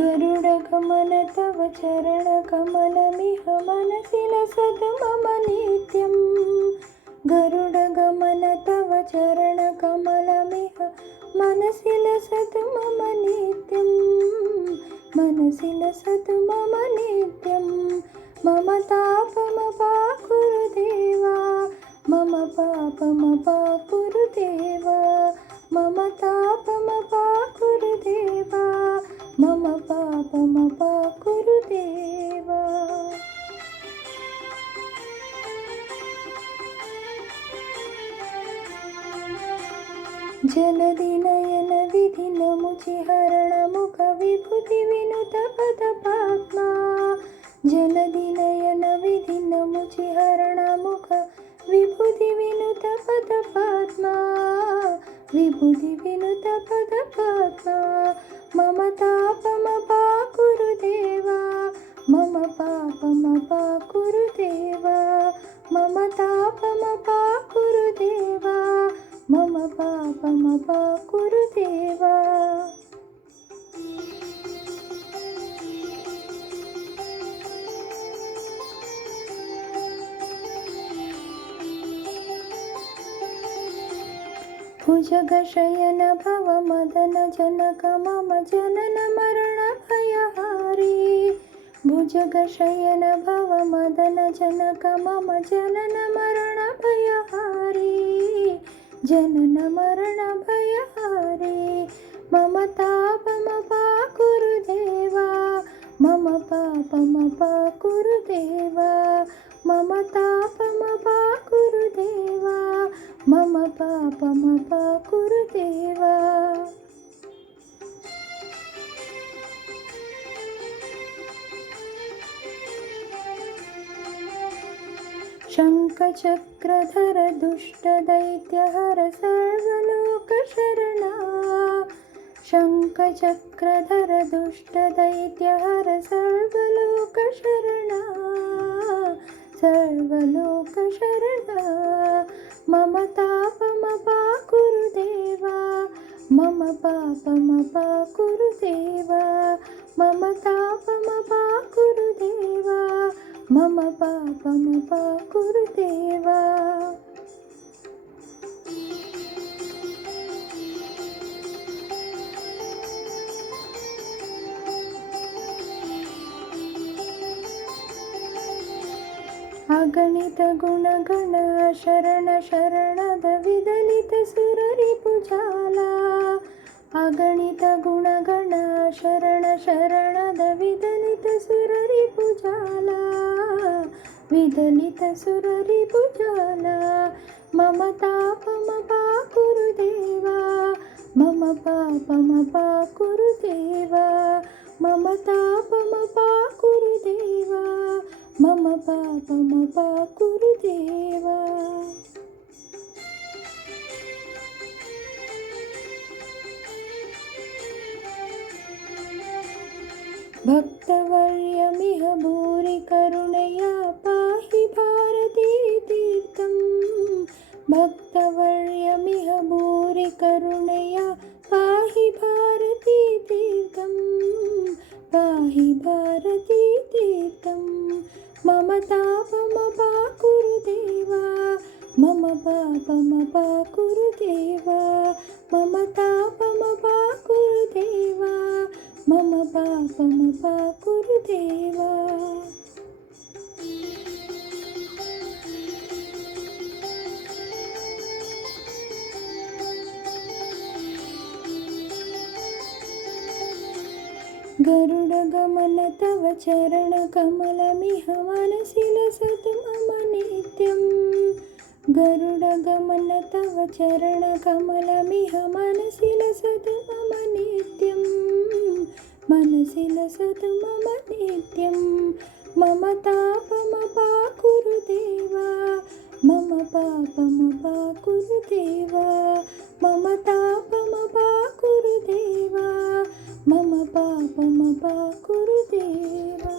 गरुडगमन तव चरणकमलमिह मनसि लसतु मम नित्यं। गरुडगमन तव चरणकमलमिह मनसि लसतु मम नित्यं। मनसि लसतु मम नित्यं। मम तापमपाकुरु देवा, मम पापमपाकुरु देवा, मम तापमपाकुरु देवा, मम पापमपाकुरु देवा। जलधि नयन विधि नमुचि हरण मुख विभूति विनुत पदपात्मा। जलधि नयन विधि नमुचि हरण मुख विभूति विनुत पदपात्मा। विभूति विनुत पदपात्मा। मम तापमपाकुरु देवा, मम पापमपाकुरु देवा, मम तापमपाकुरु देवा, मम पापमपाकुरु देवा। भुजगशयन भव मदन जनक मम जनन मरण भयहारी। भुजगशयन भव मदन जनक मम जनन मरण भयहारी। जनन मरण भयहारी। मम तापमपाकुरु देवा, मम पापमपाकुरु देवा, मम तापमपाकुरु देवा, मम पापमपाकुरु देवा। शङ्खचक्रधर दुष्टदैत्यहर सर्वलोकशरणा। शङ्खचक्रधर दुष्टदैत्यहर सर्वलोकशरणा। सर्वलोकशरणा। मम तापमपाकुरु देवा, मम पापमपाकुरु देवा, मम तापमपाकुरु देवा, मम पापमपाकुरु देवा। अगणित गुणगण शरण शरणद विदलित सुररिपुजाला। अगणित गुणगण शरण शरणद विदलित सुररिपुजाला। विदलित सुररिपुजाला। मम तापमपाकुरु देवा, मम पापमपाकुरु देवा, मम तापमपाकुरु देवा, मम पापमपाकुरु देवा। भक्तवर्यमिह भूरि करुणया पाहि भारती तीर्थं। भक्तवर्यमिह भूरि करुणया पाहि भारती तीर्थं। पाहि भारती तीर्थं। मम तापमपाकुरु देवा, मम पापमपाकुरु देवा, मम तापमपाकुरु देवा, मम पापमपाकुरु देवा। गरुडगमन तव चरणकमलमिह मनसि लसतु मम नित्यं। गरुडगमन तव चरणकमलमिह मनसि लसतु मम नित्यं। मनसि लसतु मम नित्यं। मम तापमपाकुरु देवा, मम पापमपाकुरु देवा, मम तापमपाकुरु देवा, मम पापमपाकुरु देवा।